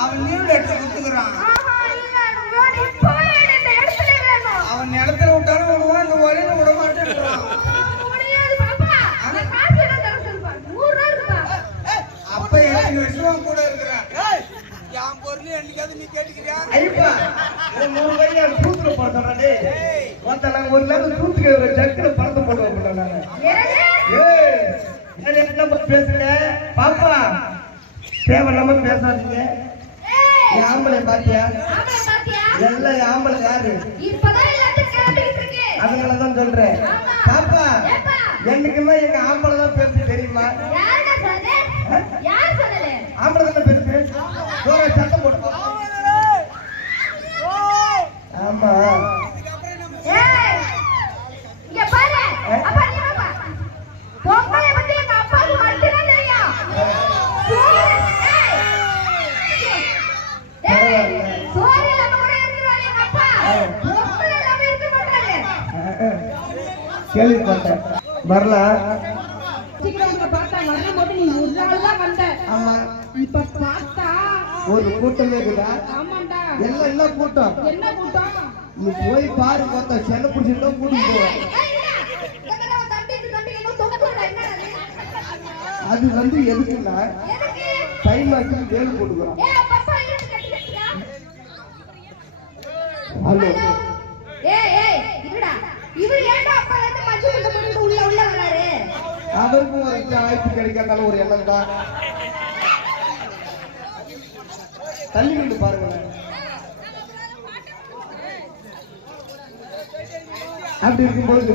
அவன் leave letter கொடுத்துக்கிறான் இது வேணும். வேணும். இப்பவே வேணும். இந்த இடத்துல வேணும். அவன் நிலத்துல விட்டாலும் விடுவான் இந்த வழியில விட மாட்டேன்றான். அப்ப எனக்கு விஷயம் கூட இருக்கிறேன் என் பொருள் என்னைக்காவது நீ கேட்டுக்கிறியா நூறு டேய் ஒருத்த நாங்க ஒரு ஒரு ஜக்குல படத்தை போட்டு வைப்போம் நாங்க பேசுற பாப்பா தேவையில்லாம பேசாதீங்க. ஆம்பளை பாத்தியா? எல்லாம் ஆம்பளை யாரு? இப்பதான் எல்லாத்தையும் கிளம்பிக்கிட்டு இருக்கு. அதனால தான் சொல்றேன். பாப்பா? என்னைக்குமே எங்க ஆம்பளை தான் பேசு தெரியுமா? ஆம்பளை தானே பேசு சத்தம் கேள்விப்பட்டேன் பார்த்தா வரல ஆமா இப்ப பார்த்தா ஒரு கூட்டமே இருக்குதா எல்லாம் என்ன கூட்டம் என்ன கூட்டம் நீ போய் பாரு மொத்தம் செல்ல பிடிச்சிட்டு கூட்டிட்டு போவேன் அது? வந்து எதுக்குன்னா எதுக்கு? தை மாசத்துக்கு வேல் போட்டுக்கிறோம் அப்பா, அப்பா? ஹலோ ஏய், ஏய், இருடா. இவர் ஏன்டா அப்பால அவருக்கும் ஒரு வாய்ப்பு ஒரு எண்ணம் தான். தள்ளி நின்று பாருங்களேன். அப்படி இருக்கும்போது